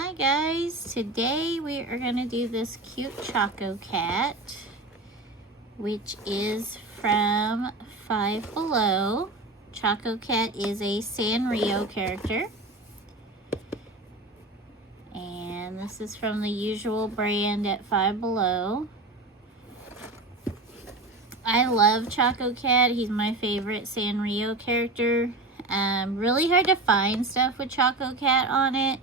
Hi guys, today we are going to do this cute Chococat, which is from 5Below. Chococat is a Sanrio character. And this is from the usual brand at 5Below. I love Chococat. He's my favorite Sanrio character. Really hard to find stuff with Chococat on it.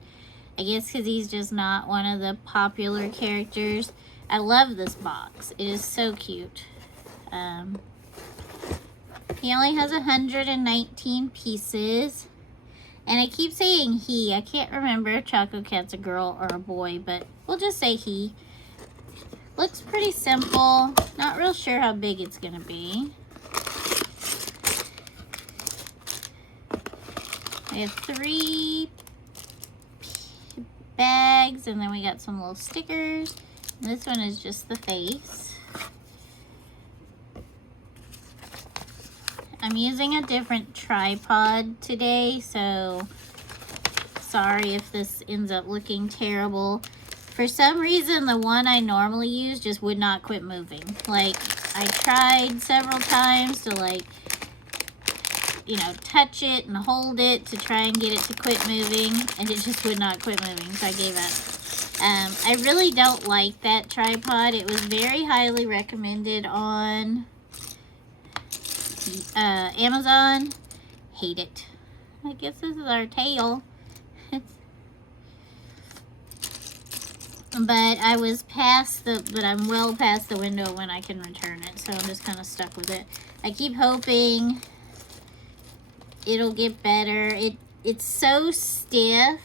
I guess because he's just not one of the popular characters. I love this box. It is so cute. He only has 119 pieces. And I keep saying he. I can't remember if Chococat's a girl or a boy, but we'll just say he. Looks pretty simple. Not real sure how big it's going to be. I have 3 bags, and then we got some little stickers. And this one is just the face. I'm using a different tripod today, so sorry if this ends up looking terrible. For some reason, the one I normally use just would not quit moving. Like, I tried several times to, like, you know, touch it and hold it to try and get it to quit moving, and it just would not quit moving, so I gave up. I really don't like that tripod. It was very highly recommended on Amazon. Hate it. I guess this is our tail. But I was but I'm well past the window when I can return it, so I'm just kind of stuck with it. I keep hoping it'll get better. It's so stiff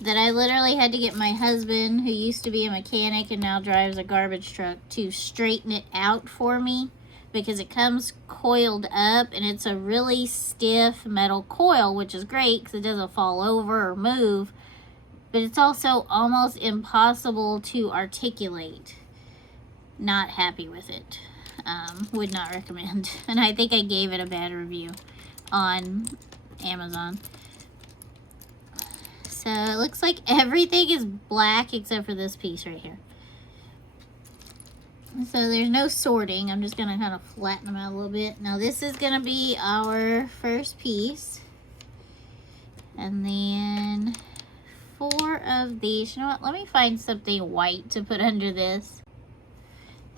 that I literally had to get my husband, who used to be a mechanic and now drives a garbage truck, to straighten it out for me, because it comes coiled up and it's a really stiff metal coil, which is great because it doesn't fall over or move, but it's also almost impossible to articulate. Not happy with it. Would not recommend. And I think I gave it a bad review on Amazon. So it looks like everything is black except for this piece right here. So there's no sorting. I'm just gonna kind of flatten them out a little bit. Now this is gonna be our first piece. And then 4 of these. You know what? Let me find something white to put under this.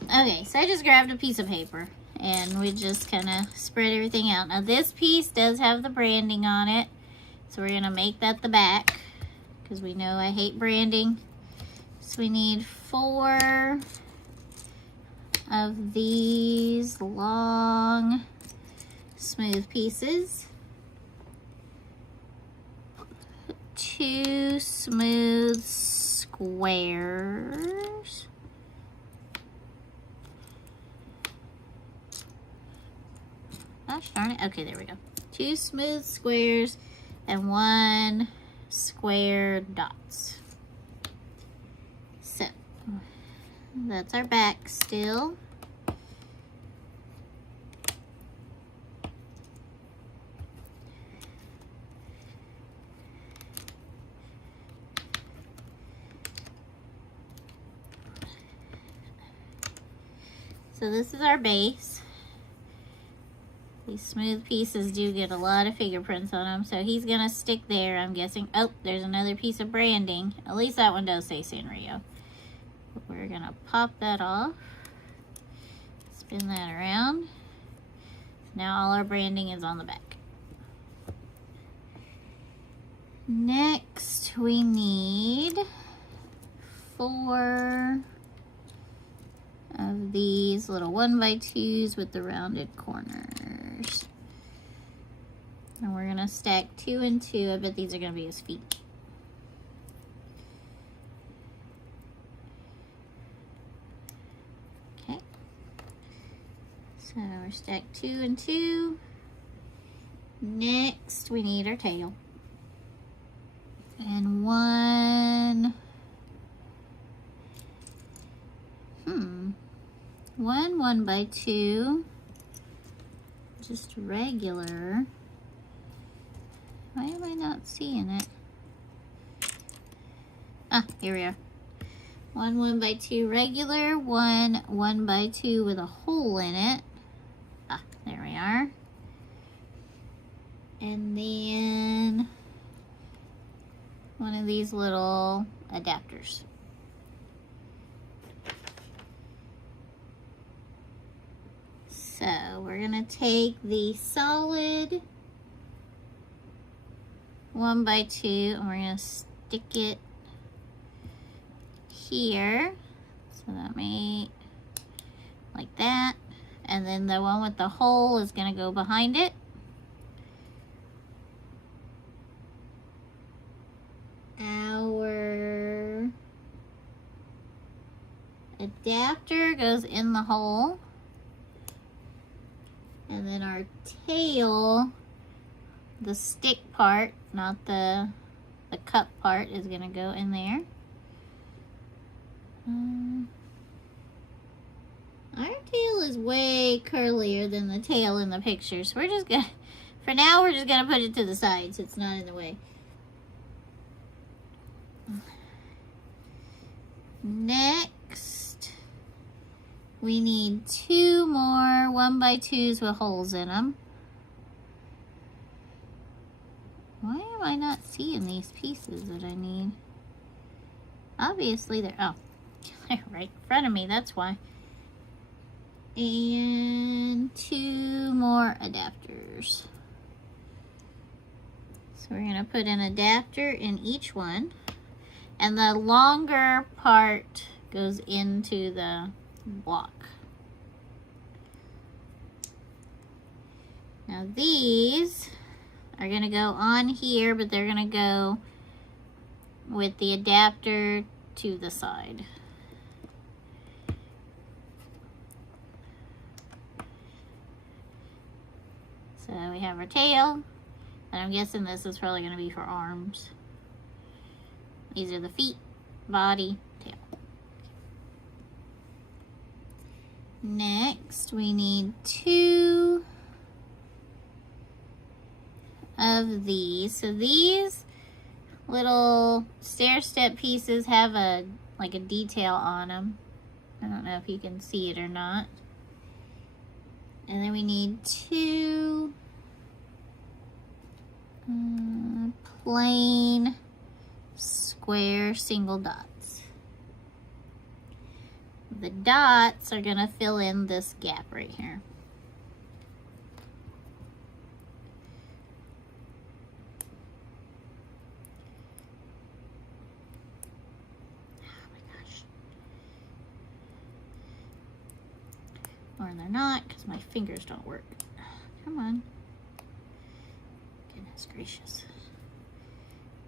Okay, so I just grabbed a piece of paper and we just kind of spread everything out. Now this piece does have the branding on it, so we're gonna make that the back because we know I hate branding. So we need 4 of these long smooth pieces, 2 smooth squares, gosh darn it. Okay, there we go. 2 smooth squares and 1 square dots. So that's our back still. So this is our base. These smooth pieces do get a lot of fingerprints on them, so he's gonna stick there, I'm guessing. Oh, there's another piece of branding. At least that one does say Sanrio. We're gonna pop that off. Spin that around. Now all our branding is on the back. Next, we need 4 of these little 1x2s with the rounded corners. And we're gonna stack 2 and 2. I bet these are gonna be his feet. Okay. So we're stacked 2 and 2. Next, we need our tail. And 1 1x2, just regular. Why am I not seeing it? Here we are. One 1x2 regular, one 1x2 with a hole in it. There we are. And then one of these little adapters. So we're gonna take the solid 1x2 and we're gonna stick it here. So that may, like that. And then the one with the hole is gonna go behind it. Our adapter goes in the hole. And then our tail, the stick part, not the cup part, is gonna go in there. Our tail is way curlier than the tail in the picture, so we're just gonna, for now, we're just gonna put it to the side so it's not in the way. Next, we need 2 more 1x2s with holes in them. Why am I not seeing these pieces that I need? Obviously they're right in front of me, that's why. And 2 more adapters. So we're gonna put an adapter in each one. And the longer part goes into the block. Now these are gonna go on here, but they're gonna go with the adapter to the side. So we have our tail, and I'm guessing this is probably gonna be for arms. These are the feet, body, tail. Next, we need 2 of these. So these little stair step pieces have like a detail on them. I don't know if you can see it or not. And then we need 2 plain square single dots. The dots are gonna fill in this gap right here. Oh my gosh. Or they're not, because my fingers don't work. Come on. Goodness gracious.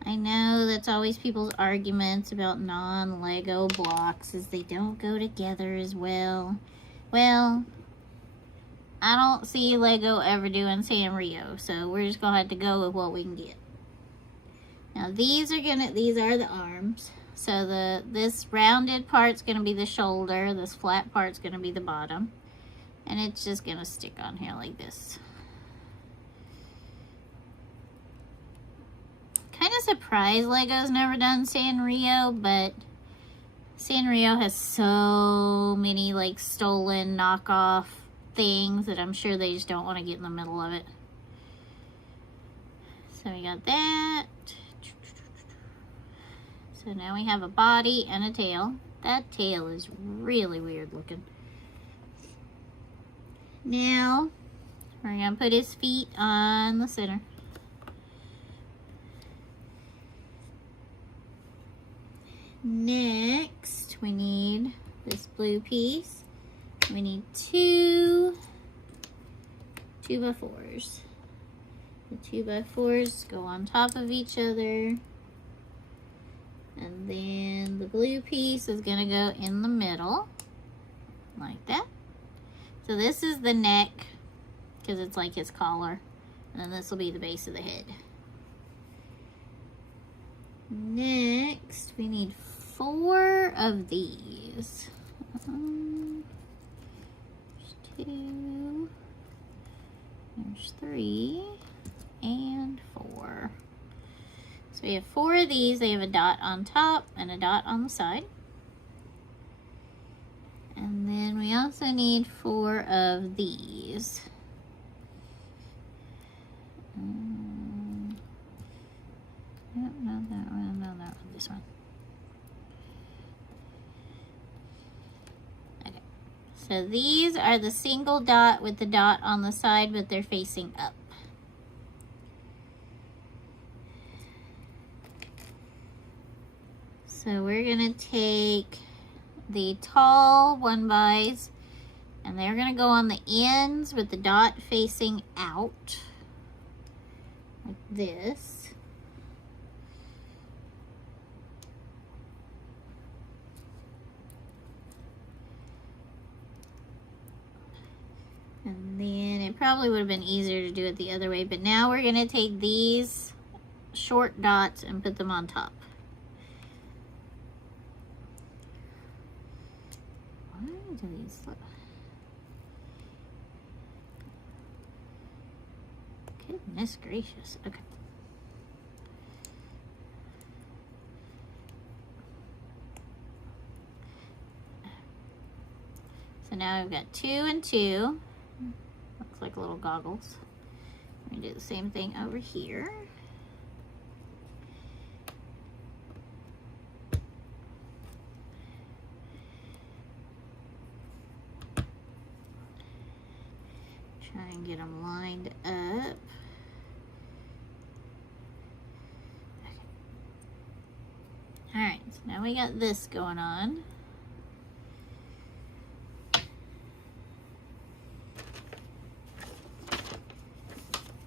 I know that's always people's arguments about non-Lego blocks, is they don't go together as well. Well, I don't see Lego ever doing Sanrio, so we're just gonna have to go with what we can get. Now these are the arms. So this rounded part's gonna be the shoulder, this flat part's gonna be the bottom, and it's just gonna stick on here like this. Kind of surprised Lego's never done Sanrio, but Sanrio has so many like stolen knockoff things that I'm sure they just don't want to get in the middle of it. So we got that. So now we have a body and a tail. That tail is really weird looking. Now we're gonna put his feet on the center. Next, we need this blue piece. We need 2 2x4s. The 2x4s go on top of each other. And then the blue piece is gonna go in the middle, like that. So this is the neck, because it's like his collar. And then this will be the base of the head. Next, we need 4 of these. There's 2, there's 3, and 4. So we have 4 of these. They have a dot on top and a dot on the side. And then we also need 4 of these. Nope, not that one, no, that one, this one. Okay, so these are the single dot with the dot on the side, but they're facing up. So we're gonna take the tall 1x, and they're gonna go on the ends with the dot facing out, like this. And then it probably would have been easier to do it the other way, but now we're gonna take these short dots and put them on top. Why do these look? Goodness gracious, okay. So now we've got 2 and 2. Looks like little goggles. We're gonna do the same thing over here. Try and get them lined up. Okay. All right, so now we got this going on.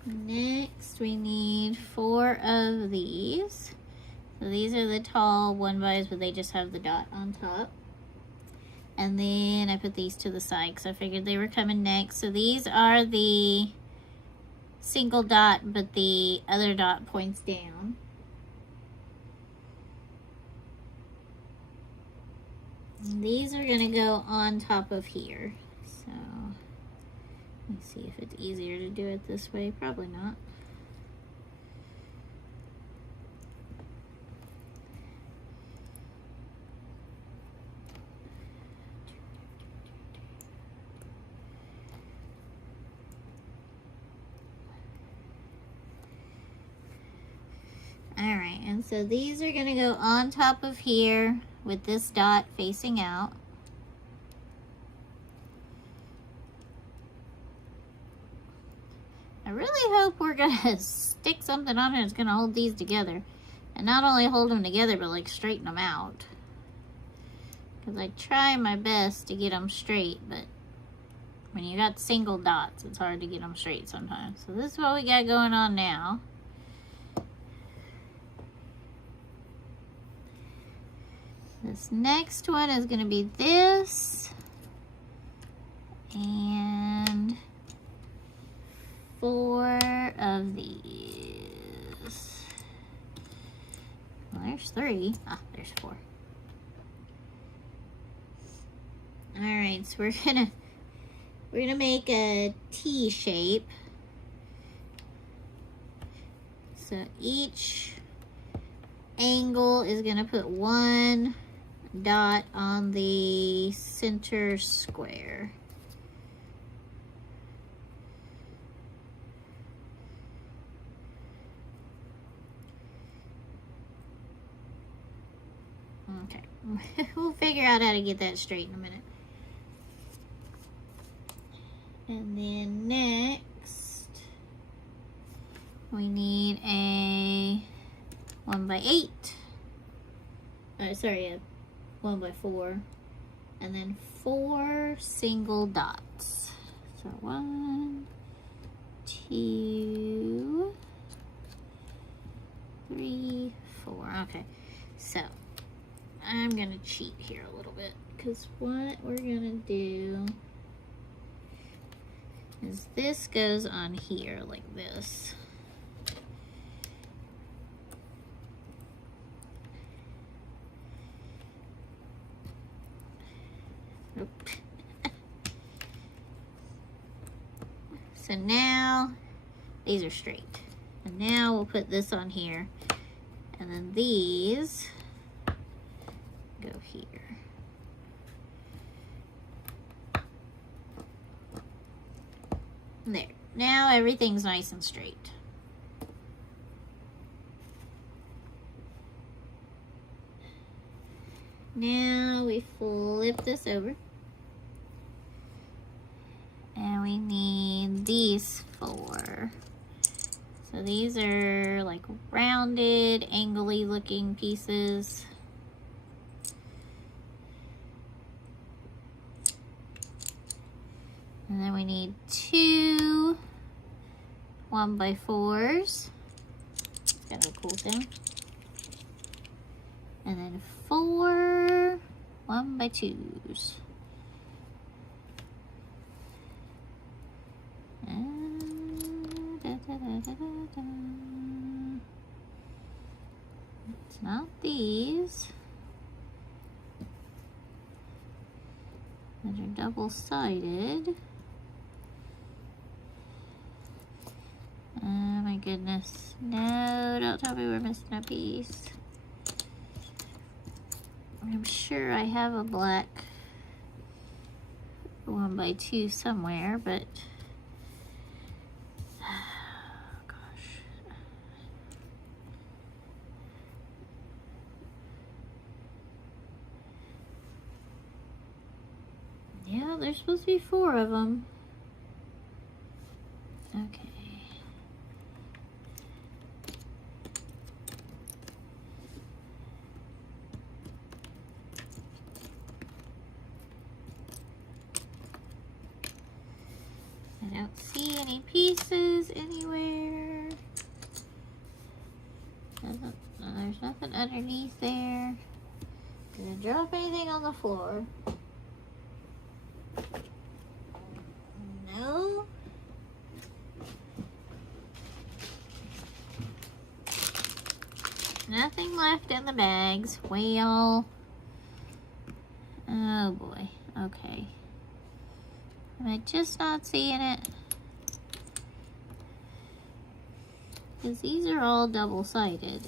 Next, we need 4 of these. So these are the tall 1x's, but they just have the dot on top. And then I put these to the side because I figured they were coming next. So these are the single dot, but the other dot points down. And these are gonna go on top of here. So let me see if it's easier to do it this way. Probably not. All right, and so these are gonna go on top of here with this dot facing out. I really hope we're gonna stick something on it that's gonna hold these together. And not only hold them together, but like straighten them out. Because I try my best to get them straight, but when you got single dots, it's hard to get them straight sometimes. So this is what we got going on now. This next one is gonna be this. And 4 of these. Well, there's 3. Ah, there's 4. All right, so we're gonna make a T shape. So each angle is gonna put 1 dot on the center square. Okay, we'll figure out how to get that straight in a minute. And then next, we need a 1x8. Sorry, a 1x4. And then 4 single dots. So 1, 2, 3, 4. Okay, so I'm gonna cheat here a little bit because what we're gonna do is this goes on here like this. Nope. So now these are straight. And now we'll put this on here. And then these go here. There. Now everything's nice and straight. Now we flip this over. And we need these 4. So these are like rounded, angly looking pieces. And then we need 2 1x4s. It's kind of a cool thing. And then 4 1x2s. It's not these. Those are double-sided. Oh my goodness. No, don't tell me we're missing a piece. I'm sure I have a black 1x2 somewhere, but yeah, there's supposed to be 4 of them. Okay. I don't see any pieces anywhere. There's nothing underneath there. Did I drop anything on the floor? No. Nothing left in the bags. Well, oh boy. Okay. Am I just not seeing it? Because these are all double-sided.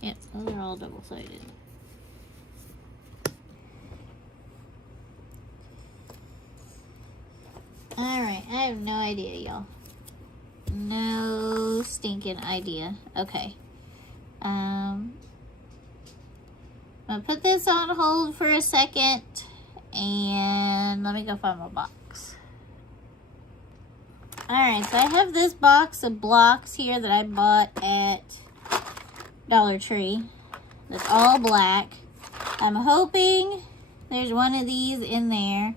Yep, those are all double-sided. Alright, I have no idea, y'all. No stinking idea. Okay. I'm gonna put this on hold for a second, and let me go find my box. Alright, so I have this box of blocks here that I bought at Dollar Tree. That's all black. I'm hoping there's one of these in there.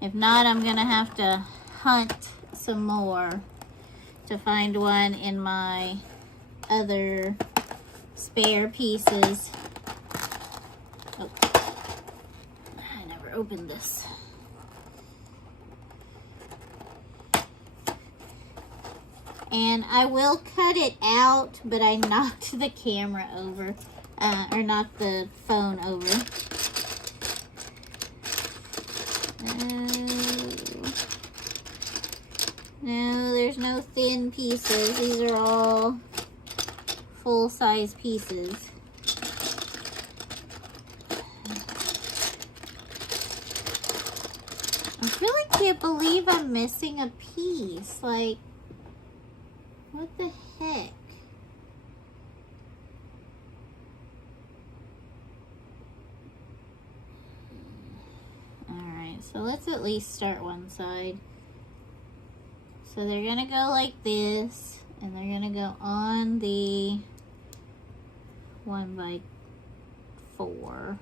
If not, I'm gonna have to hunt some more to find one in my other spare pieces. Oh, I never opened this. And I will cut it out, but I knocked the camera over, or knocked the phone over. No, there's no thin pieces. These are all full-size pieces. I really can't believe I'm missing a piece. Like, what the heck? Alright, so let's at least start one side. So they're gonna go like this, and they're gonna go on the 1x4.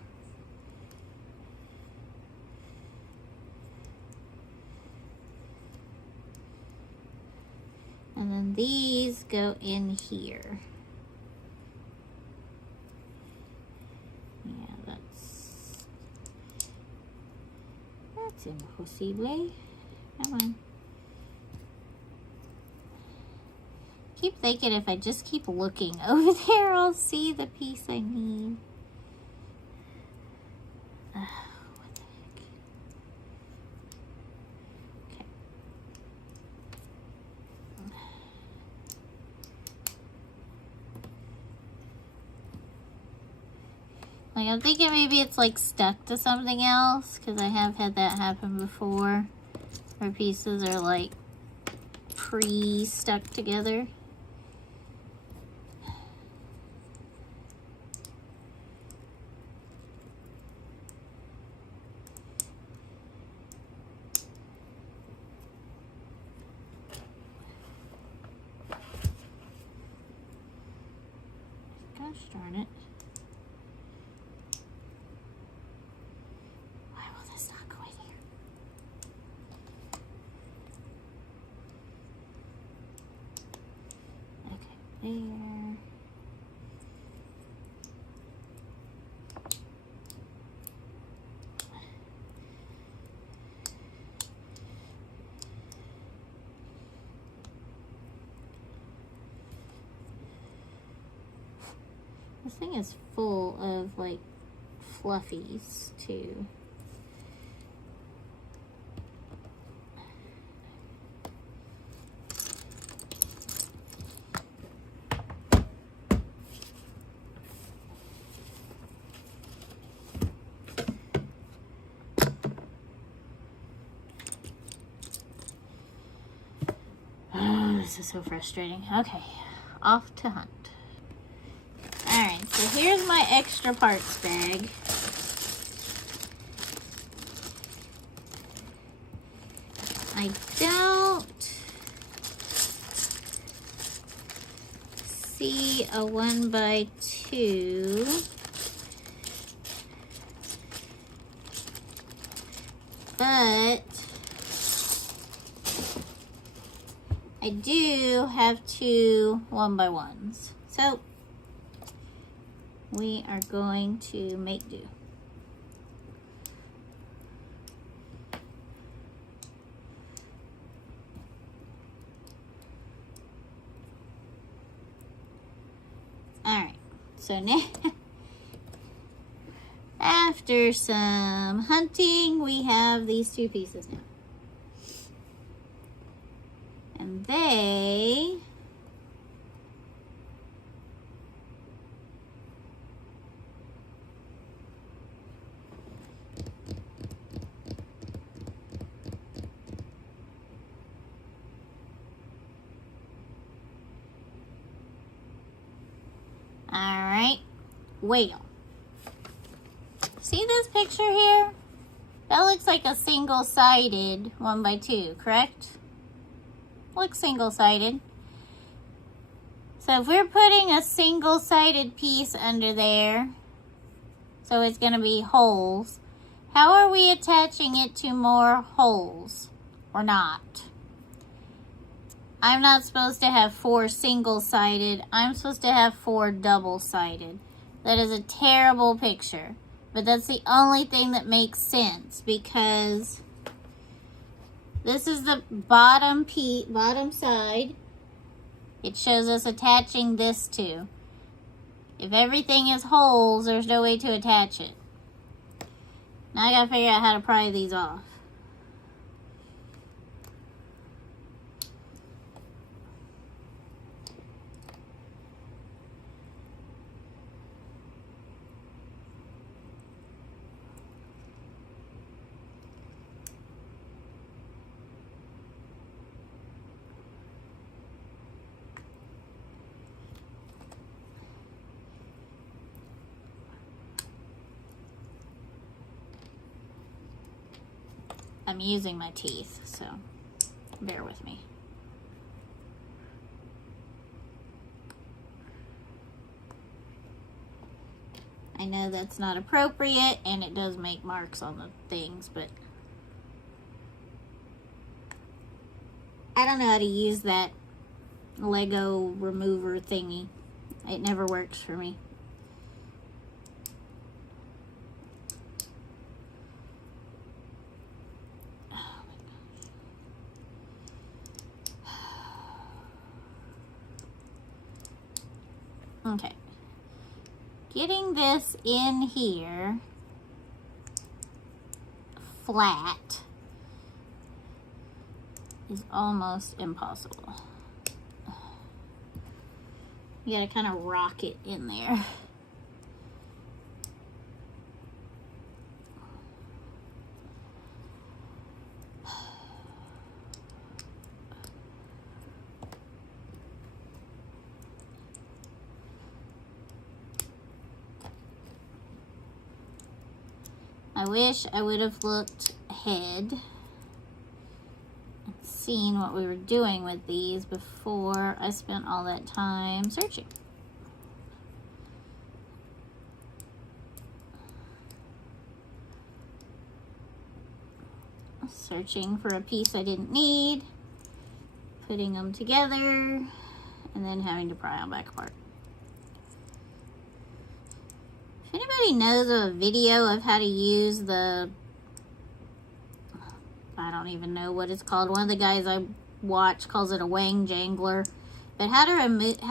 And then these go in here. Yeah, that's impossible. Come on. Keep thinking if I just keep looking over there, I'll see the piece I need. What the heck? Okay. Like, I'm thinking maybe it's like stuck to something else, because I have had that happen before, where pieces are like pre-stuck together. Gosh darn it. Why will this not go in here? Okay, there. This thing is full of like fluffies too. Oh, this is so frustrating. Okay, off to hunt. Alright, so here's my extra parts bag. I don't see a 1x2, but I do have 2 1x1s. So we are going to make do. Alright, so now, after some hunting, we have these 2 pieces now. And they Alright, whale. See this picture here? That looks like a single-sided 1x2, correct? Looks single-sided. So if we're putting a single-sided piece under there, so it's going to be holes, how are we attaching it to more holes or not? I'm not supposed to have 4 single-sided. I'm supposed to have 4 double-sided. That is a terrible picture. But that's the only thing that makes sense, because this is the bottom side. It shows us attaching this to. If everything is holes, there's no way to attach it. Now I gotta figure out how to pry these off. I'm using my teeth, so bear with me. I know that's not appropriate, and it does make marks on the things, but I don't know how to use that Lego remover thingy. It never works for me. Okay, getting this in here flat is almost impossible. You gotta kind of rock it in there. I wish I would have looked ahead and seen what we were doing with these before I spent all that time searching. Searching for a piece I didn't need, putting them together, and then having to pry them back apart. If anybody knows of a video of how to use the, I don't even know what it's called. One of the guys I watch calls it a wang jangler. But how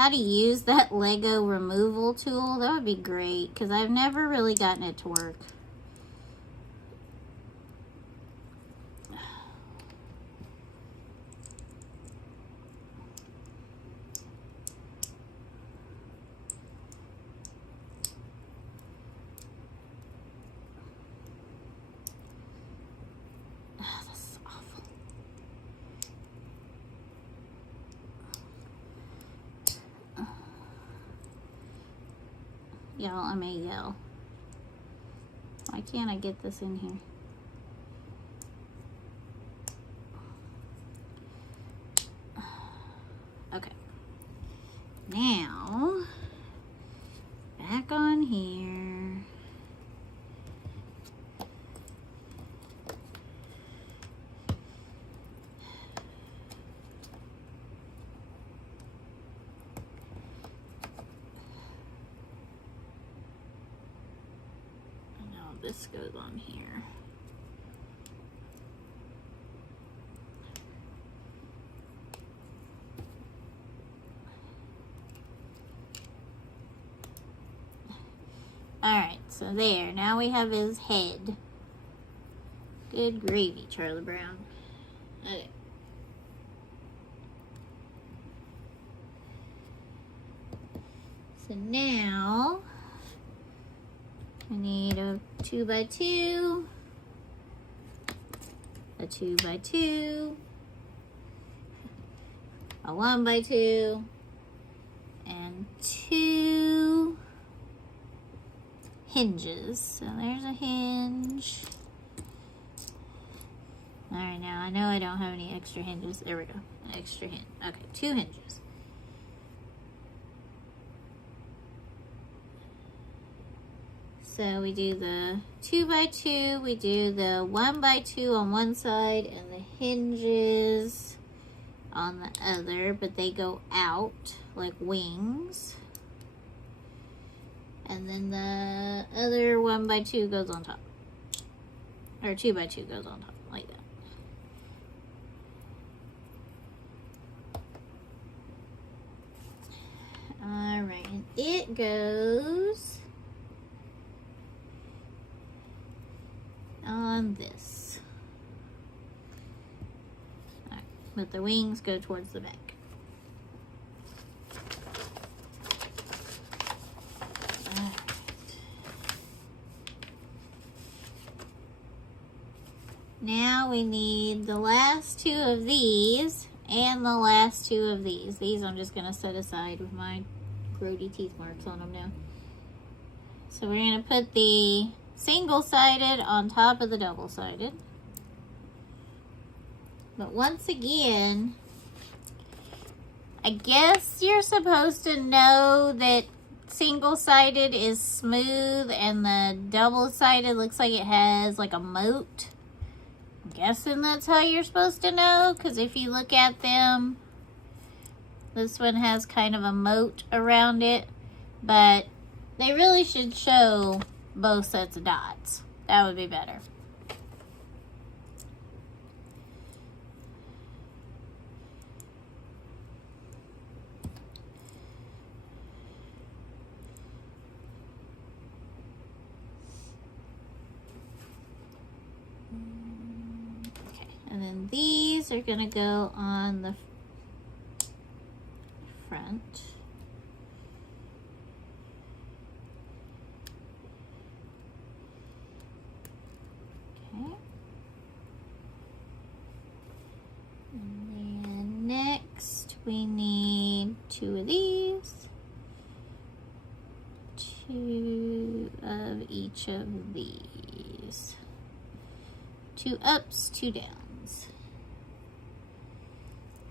to use that Lego removal tool, that would be great, because I've never really gotten it to work. Y'all, I may yell. Why can't I get this in here? Okay. Now, back on here. This goes on here. Alright, so there. Now we have his head. Good gravy, Charlie Brown. Okay. So now I need a 2x2, a 2x2, a 1x2, and 2 hinges. So there's a hinge. Alright, now I know I don't have any extra hinges. There we go. An extra hinge. Okay, 2 hinges. So we do the 2x2, we do the 1x2 on one side and the hinges on the other, but they go out like wings. And then the other 1x2 goes on top. Or 2x2 goes on top, like that. Alright, and it goes on this. All right, but the wings go towards the back. All right. Now we need the last 2 of these and the last 2 of these. These I'm just going to set aside with my grody teeth marks on them now. So we're going to put the single-sided on top of the double-sided. But once again, I guess you're supposed to know that single-sided is smooth and the double-sided looks like it has like a moat. I'm guessing that's how you're supposed to know, because if you look at them, this one has kind of a moat around it, but they really should show both sets of dots. That would be better. Okay, and then these are going to go on the front. And then next we need 2 of these, 2 of each of these. 2 ups, 2 downs.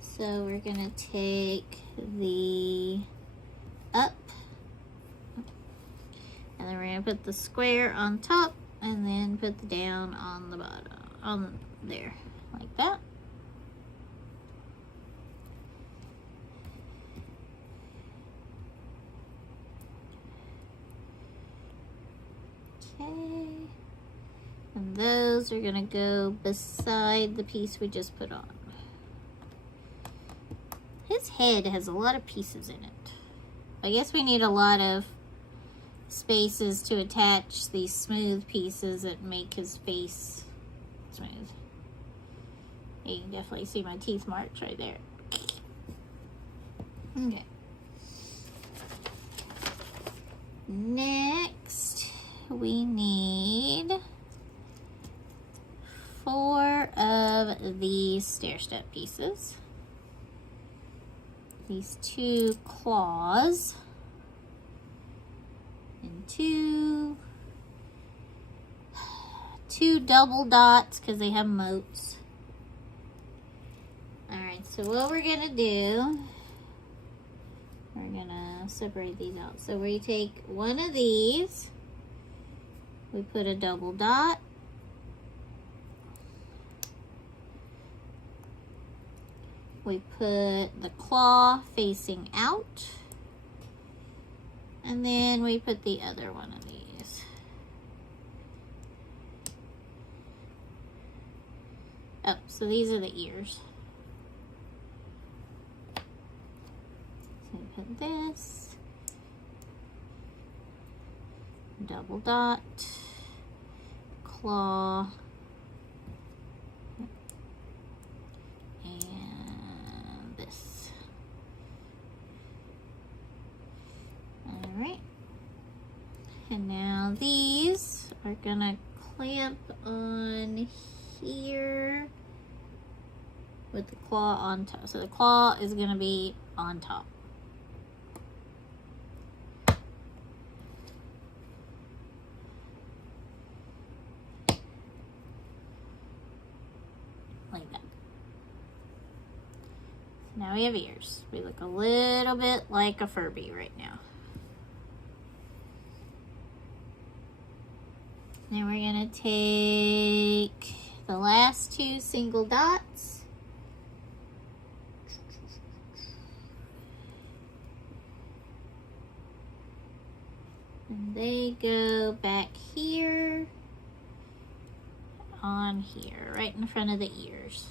So we're gonna take the up, and then we're gonna put the square on top, and then put the down on the bottom, on there, like that. Okay, and those are gonna go beside the piece we just put on. His head has a lot of pieces in it. I guess we need a lot of spaces to attach these smooth pieces that make his face smooth. You can definitely see my teeth marks right there. Okay. Next, we need 4 of these stair step pieces. These 2 claws. And 2 double dots because they have moats. Alright, so what we're gonna do, we're gonna separate these out. So we take one of these, we put a double dot, we put the claw facing out, and then we put the other one of these. Oh, so these are the ears. So we put this, double dot, claw, and this. Alright. And now these are gonna clamp on here with the claw on top. So the claw is gonna be on top. Like that. So now we have ears. We look a little bit like a Furby right now. Then we're gonna take the last 2 single dots. And they go back here, on here, right in front of the ears.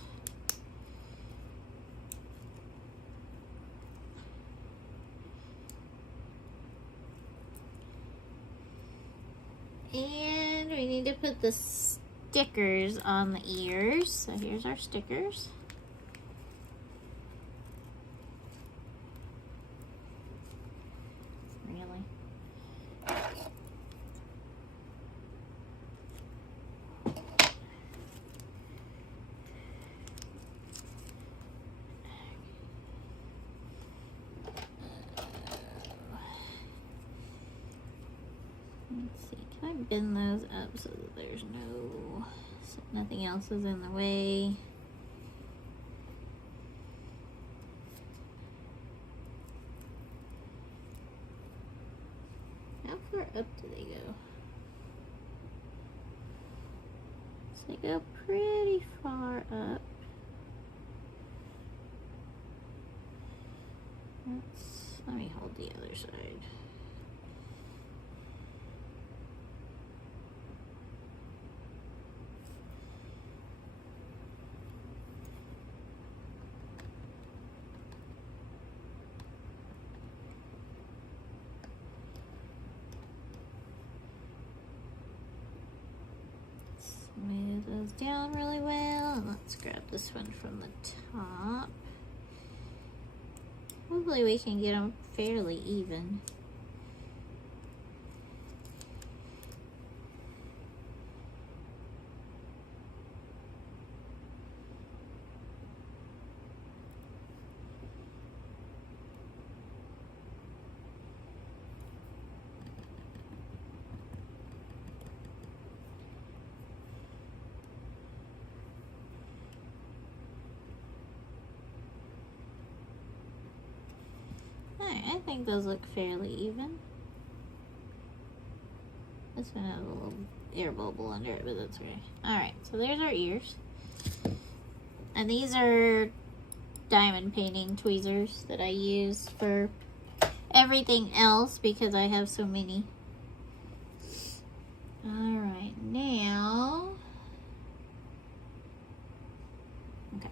And we need to put the stickers on the ears. So here's our stickers. Really? Let's see, can I bend those up so that there's nothing else is in the way? How far up do they go? So they go pretty far up. Let me hold the other side. Smooth those down really well. And let's grab this one from the top. Hopefully we can get them fairly even. Alright, I think those look fairly even. This one has a little air bubble under it, but that's okay. Alright, so there's our ears. And these are diamond painting tweezers that I use for everything else because I have so many. Alright, now... Okay.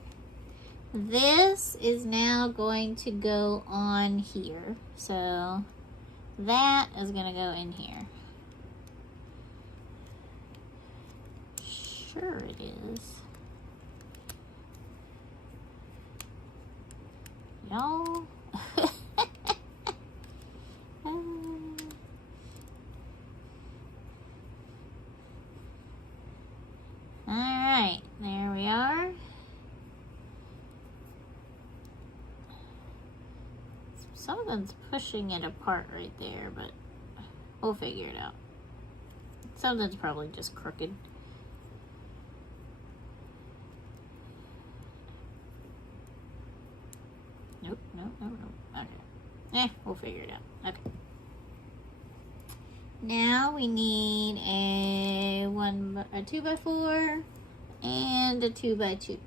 This is now going to go on here. So that is going to go in here. Sure it is. Y'all. Alright, there we are. Something's pushing it apart right there, but we'll figure it out. Something's probably just crooked. Nope. Okay. We'll figure it out. Okay. Now we need a 2x4 and a 2x2.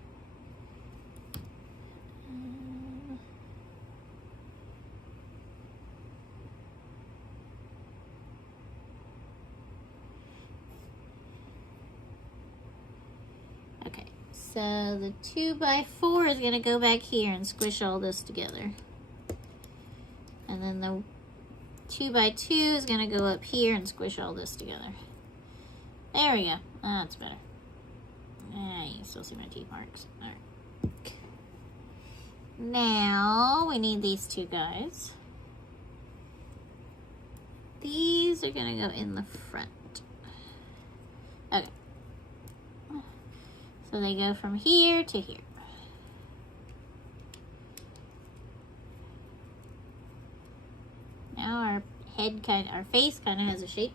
Okay, so the 2x4 is gonna go back here and squish all this together. And then the 2x2 is gonna go up here and squish all this together. There we go. That's better. You can still see my teeth marks. Alright. Now we need these two guys. These are gonna go in the front. Okay. So they go from here to here. Now our our face kind of has a shape.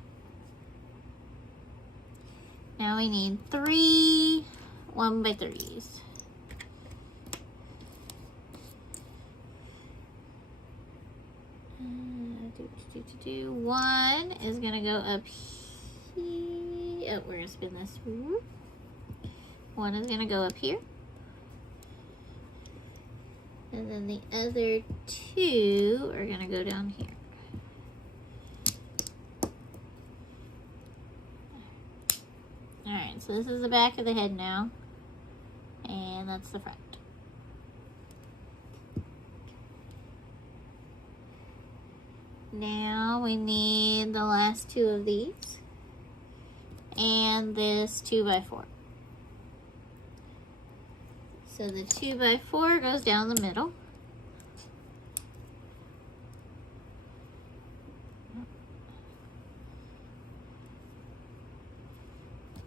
Now we need 3 1x3s. One is gonna go up here. Oh, we're gonna spin this. One is gonna go up here. And then the other 2 are gonna go down here. Alright, so this is the back of the head now. And that's the front. Now we need the last 2 of these. And this 2x4. So the 2x4 goes down the middle.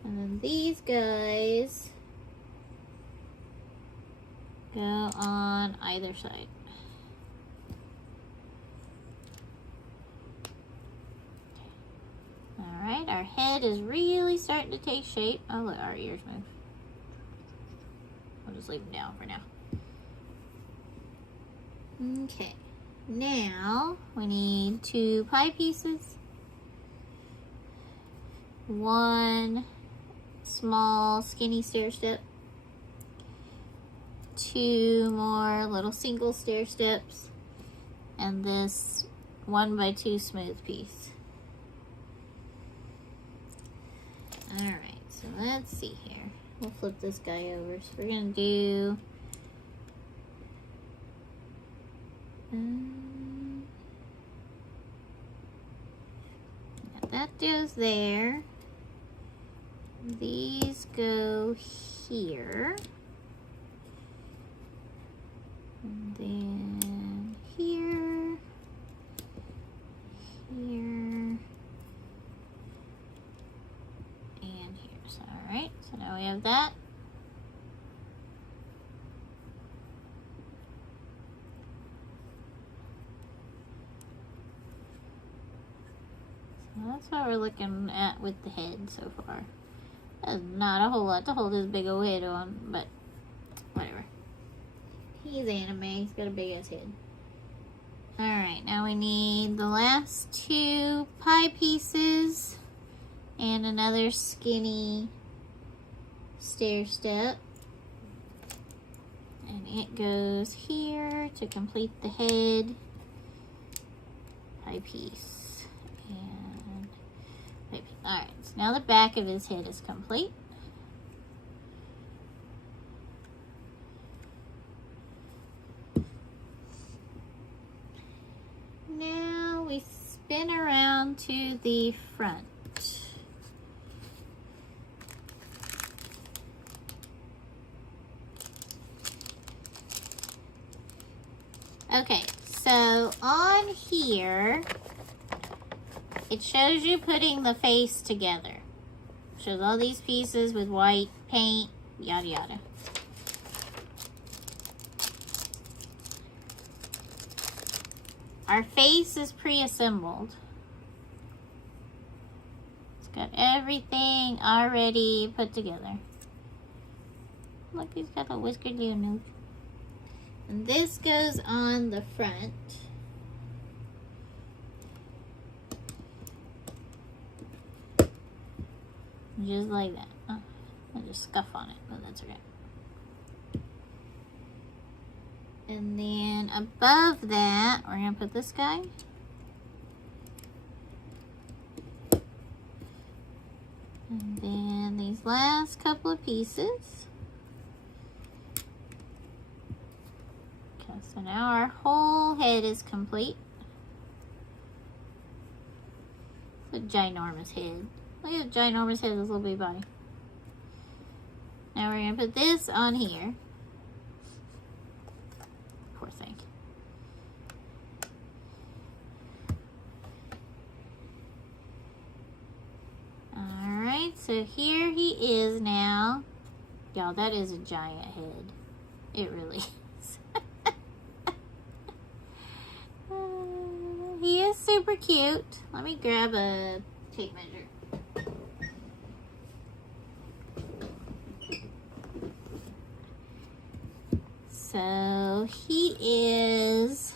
And then these guys go on either side. Alright, our head is really starting to take shape. Oh look, our ears move. I'll just leave them down for now. Okay, now we need 2 pie pieces. 1 small skinny stair step. 2 more little single stair steps. And this 1x2 smooth piece. Alright, so let's see here. We'll flip this guy over. So we're going to do... that goes there. These go here. And then here. Here. And here. So, alright, so now we have that. So that's what we're looking at with the head so far. There's not a whole lot to hold his big old head on, but whatever. He's anime, he's got a big ass head. Alright, now we need the last 2 pie pieces and another skinny stair step. And it goes here to complete the head pie piece. And pie piece. Alright, so now the back of his head is complete. Now we spin around to the front. Okay, so on here, it shows you putting the face together. Shows all these pieces with white paint, yada yada. Our face is pre-assembled. It's got everything already put together. Look, he's got a whiskered little nose. And this goes on the front. Just like that. Oh, I just scuff on it, but that's okay. And then above that, we're going to put this guy. And then these last couple of pieces. Okay, so now our whole head is complete. It's a ginormous head. Look at the ginormous head of this little baby body. Now we're going to put this on here. Poor thing. Alright, so here he is now. Y'all, that is a giant head. It really is. He is super cute. Let me grab a tape measure. So he is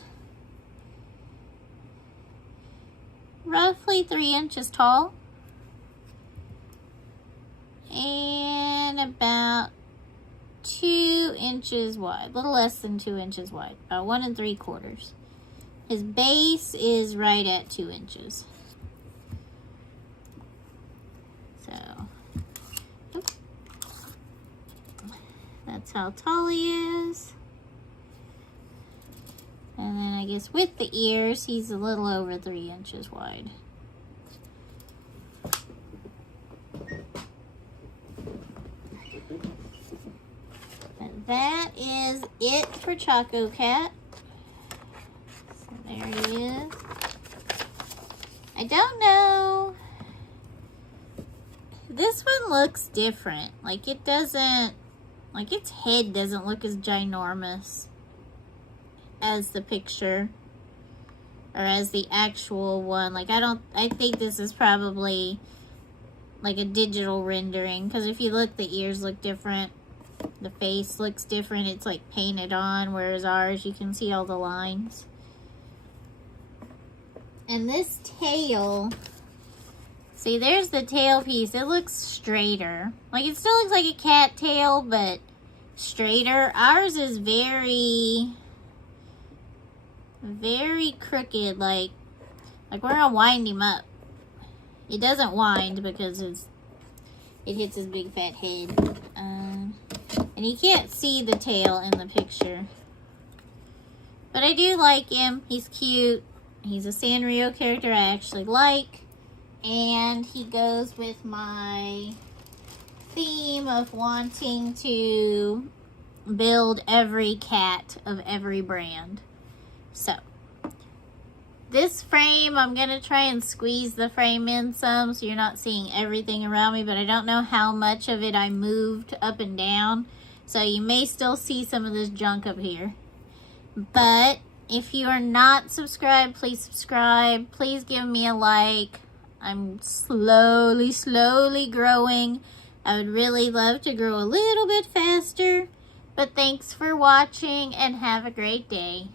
roughly 3 inches tall and about 2 inches wide, a little less than 2 inches wide, about 1 3/4. His base is right at 2 inches. So that's how tall he is. And then I guess with the ears, he's a little over 3 inches wide. And that is it for Chococat. So there he is. I don't know. This one looks different. Like it doesn't, like its head doesn't look as ginormous as the picture or as the actual one. Like I think this is probably like a digital rendering, because if you look, the ears look different, the face looks different, it's like painted on, whereas ours you can see all the lines. And this tail, see there's the tail piece, it looks straighter, like it still looks like a cat tail but straighter. Ours is very crooked, like we're gonna wind him up. It doesn't wind because it hits his big fat head. And you can't see the tail in the picture. But I do like him. He's cute. He's a Sanrio character I actually like. And he goes with my theme of wanting to build every cat of every brand. So, this frame, I'm going to try and squeeze the frame in some so you're not seeing everything around me, but I don't know how much of it I moved up and down. So you may still see some of this junk up here. But if you are not subscribed, please subscribe. Please give me a like. I'm slowly growing. I would really love to grow a little bit faster. But thanks for watching and have a great day.